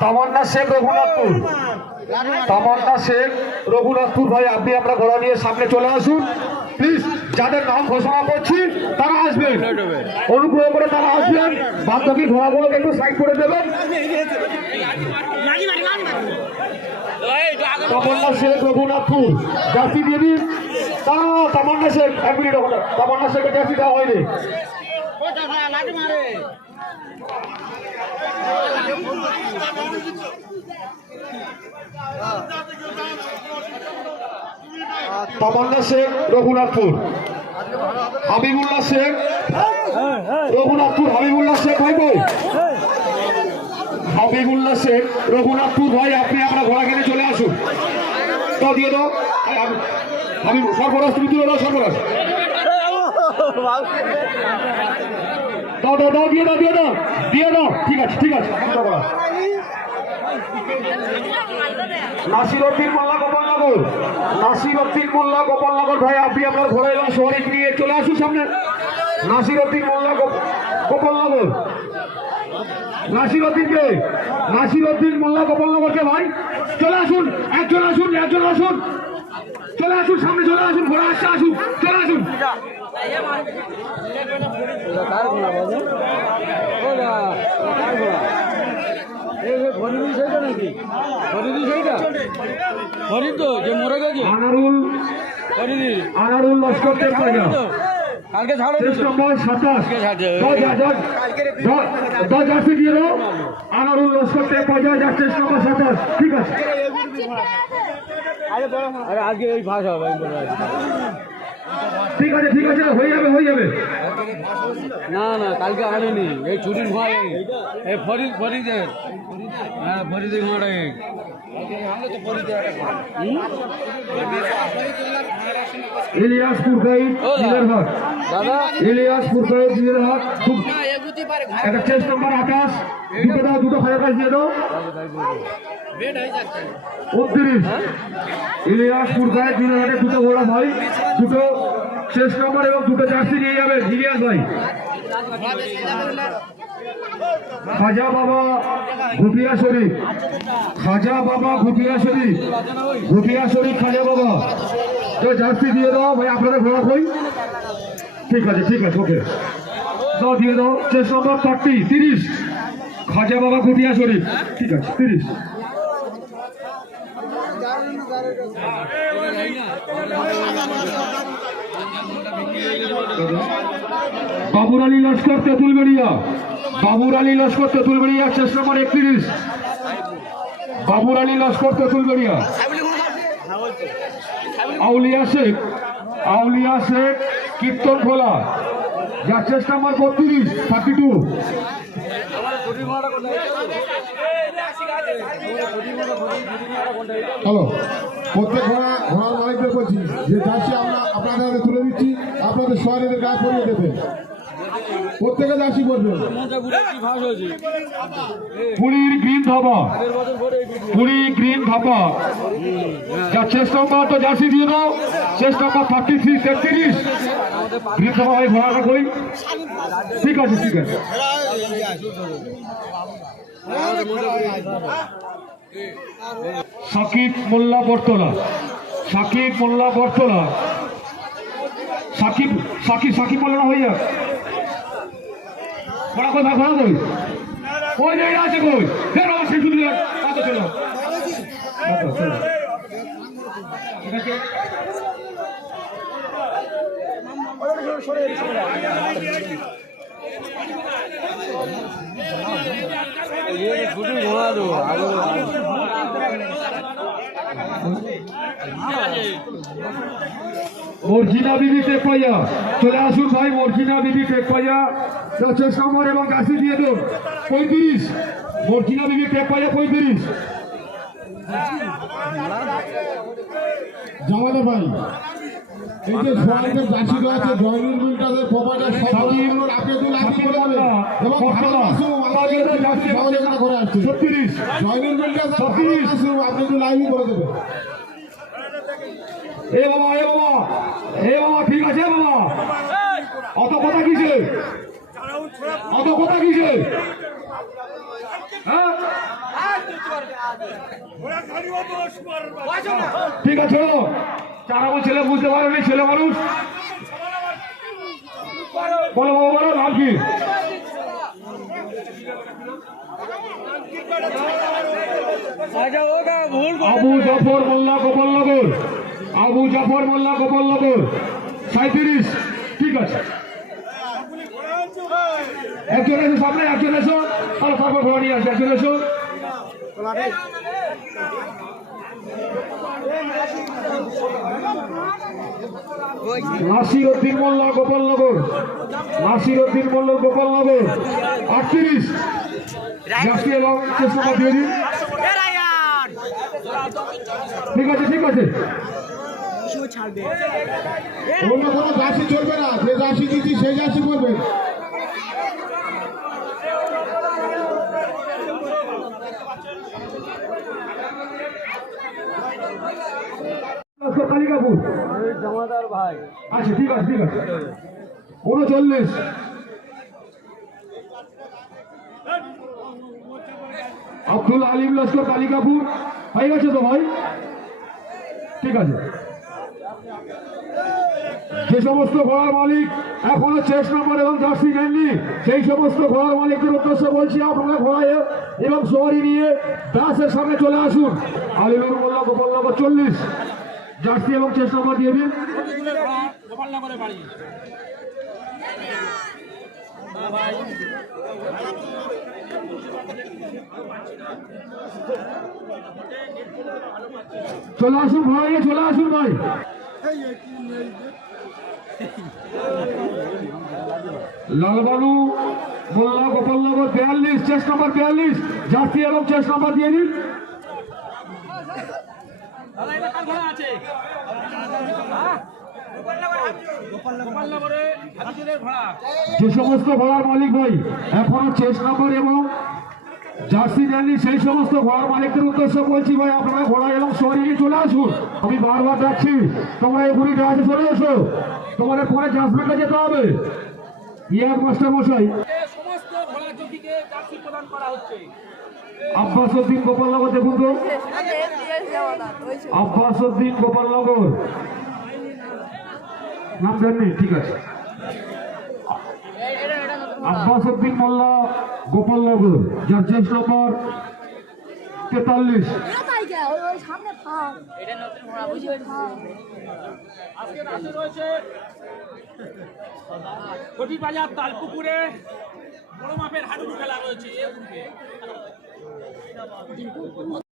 তামান্না শেখ রঘুনাথপুর, তামান্না শেখ রঘুনাথপুর ভাই, আপনি আপনার ঘোড়া নিয়ে সামনে চলে আসুন প্লিজ। যাদের নাম ঘোষণা করছি তারা আসবেন, অনুগ্রহ করে তারা আসবেন। বাকি ঘোড়াগুলোকে একটু সাইড করে দেবেন। তামান্না শেখ রঘুনাথপুর জার্সি দিয়ে দিন। তামান্না শেখ, এক মিনিট, তামান্না শেখের জার্সি দেওয়া হয়নি। তামান্না শেখ রঘুনাথপুর, হাবিবুল্লাহ শেখ রঘুনাথপুর, হাবিবুল্লাহ শেখ ভাই কই? হাবিবুল্লাহ শেখ রঘুনাথপুর ভাই, আপনি আপনার ঘোড়া কিনে চলে আসুন। তো দিয়ে দাও হাবিব, সরফরাজ তুমি তুলে দাও, সরফরাজ দাও দাও দাও, দিয়ে দাও দিয়ে দাও দিয়ে দাও। ঠিক আছে ঠিক আছে। নাসিরউদ্দিন মোল্লা গোপালনগর, নাসিরউদ্দিন মোল্লা গোপালনগর ভাই, আপনি আপনার ঘোড়া এবং সওয়ারি নিয়ে চলে আসুন সামনে। নাসিরউদ্দিন মোল্লা গোপালনগর, নাসিরউদ্দিনকে, নাসিরউদ্দিন মোল্লা গোপালনগরকে ভাই চলে আসুন। একজন আসুন, একজন আসুন, চলে আসুন সামনে, চলে আসুন, ঘোড়া আসছে, আসুন, চলে আসুন। আনারুল লস্কর তেজপাজা, নম্বর 27, 10 জার্সি দিয়ে দাও। আনারুল লস্কর তেজপাজা, যাচ্ছে নম্বর 27। ঠিক আছে, আজকে এই ভাষা ঠিক আছে ঠিক আছে, হয়ে যাবে হয়ে যাবে। না না, কালকে আনেনি, এই ছুটির ভয়, এই ফরিদের, হ্যাঁ ফরিদের ঘোড়া ইলিয়াসপুর গাইড জিলেরহাট, দাদা ইলিয়াসপুর গাইড জিলেরহাট, একটা চেস্ট নম্বর 28, দুটো দাও, দুটো খাজা কাজ দিয়ে দাও। 29 ইলিয়াসপুর গাইড জিলেরহাটে দুটো ঘোড়া ভাই, দুটো চেস্ট নম্বর এবং দুটো জার্সি নিয়ে যাবেন ইলিয়াস ভাই। খাজা বাবা ঘুটিয়া শরীফ, খাজা বাবা ঘুটিয়া শরীফ, ঘুটিয়া শরীফ খাজা বাবা, তো জার্সি দিয়ে দাও ভাই। আপনাদের ঘোড়া কই? ঠিক আছে ঠিক আছে, ওকে দাও, দিয়ে দাও। চেস্ট নম্বর 30, খাজা বাবা ঘুটিয়া শরীফ। ঠিক আছে, 30। বাবুর আলী লস্কর তেঁতুলবেড়িয়া, বাবুর আলী লস্কর তেঁতুলবেড়িয়া, চেস্ট নম্বর 31, বাবুর আলী লস্কর তেঁতুলবেড়িয়া। আউলিয়া শেখ, আউলিয়া শেখ কীর্তন খোলা, যার চেস্ট নম্বর 32, 32। হ্যালো, প্রত্যেক ঘোড়ার মালিকদের বলছি যে জার্সি আমরা আপনাদের হাতে তুলে দিচ্ছি, আপনাদের সওয়ারিদের গায়ে পরিয়ে দেবেন, প্রত্যেকে জার্সি করবেন। পুরীর গ্রিন ধাবা, পুরী গ্রিন ধাবা, যার চেস্ট নম্বর, তো জার্সি দিয়ে দাও। চেস্ট নম্বর 33, 33 গ্রিন ধাবা ভাই, ঘোড়াটা কই? ঠিক আছে ঠিক আছে। সাকিব মোল্লা বর্তলা, সাকিব মোল্লা বর্তলা, সাকিব সাকিব সাকিব মোল্লা হয়ে যাক। ঘোড়া কই ভাই, ঘোড়া কই? ওই যে আছে কই? ফের আবার সেই শুধু কত চলো, ঠিক আছে। ঘোড়া দেবো মর্জিনা বিবি টেকপাইয়া, চলে আসুন ভাই। মর্জিনা বিবি টেকপাইয়া, চেস্ট নম্বর এবং জার্সি দিয়ে দেন 35, মর্জিনা বিবি টেকপাইয়া 35। জামাতে ভাই, এই যে সোয়ারিদের জার্সি দেওয়া আছে, জয়নুল মিল্টাদের প্রপার্টার সবগুলো আপনি তুলে আপনি করে দেবেন এবং জার্সি সহযোগিতা করে আসছে 36, জয়নুল মিল্টাদের আপনি তুলে লাইভ করে দেবেন। এ বাবা এ বাবা এ বাবা ঠিক আছে বাবা অত কথা কিসে অত কথা কিসে হ্যাঁ ঠিক আছে চার আমার ছেলে বুঝতে পারেনি ছেলে মানুষ বলো বাবা বলো নাম কি আবু জাফর মোল্লা গোপালনগর আবু জাফর মোল্লা গোপালনগর 37 ঠিক আছে একজন এসো সামনে একজন এসো তাহলে তারপর ঘোড়া নিয়ে আসে একজন এসো নাসির উদ্দিন মোল্লা গোপালনগর নাসির উদ্দিন মোল্লা গোপালনগর 38 জাস্তি এবং চেষ্টা দিয়ে দিন ঠিক আছে ঠিক আছে অন্য কোনো জার্সি চলবে না যে জার্সি দিচ্ছি সেই জার্সি করবেন কালিকাপুর জমাদার ভাই আচ্ছা ঠিক আছে ঠিক আছে 39 আব্দুল আলিম লস্কর কালিকাপুর হয়ে গেছে তো ভাই ঠিক আছে যে সমস্ত ঘোড়ার মালিক এখনো চেস নম্বর এবং জার্সি নেননি সেই সমস্ত ঘোড়ার মালিকদের উদ্দেশ্যে বলছি আপনারা ঘোড়ায় এবং সওয়ারি নিয়ে দাসের সামনে চলে আসুন আলিনুর মোল্লা গোপালনগর 40 জার্সি এবং চেস নম্বর দিয়ে দিন চলে আসুন ভাই চলে আসুন ভাই লালবালু মোল্লা গোপালনগর 42 চেস নম্বর 42 জার্সি এবং চেস নম্বর দিয়ে দিন যে সমস্ত ঘোড়ার মালিক ভাই এখনো চেস নম্বর এবং জার্সি নেননি সেই সমস্ত ঘোড়ার মালিকদের উদ্দেশ্যে বলছি ভাই আপনারা ঘোড়া এবং সওয়ারি নিয়ে চলে আসুন আমি বারবার যাচ্ছি তোমরা এখনই গাছে চলে এসো তোমাদের পরে জাজমেন্টে যেতে হবে ইয়ার মাস্টার মশাই আব্বাস উদ্দিন গোপালনগর দেখুন তো আব্বাস উদ্দিন গোপালনগর নাম জাননি ঠিক আছে আব্বাস উদ্দিন মোল্লা গোপালনগর যার চেস নম্বর 43 বাজার তালপুকুরে বড় মাপের হাডুডু খেলা রয়েছে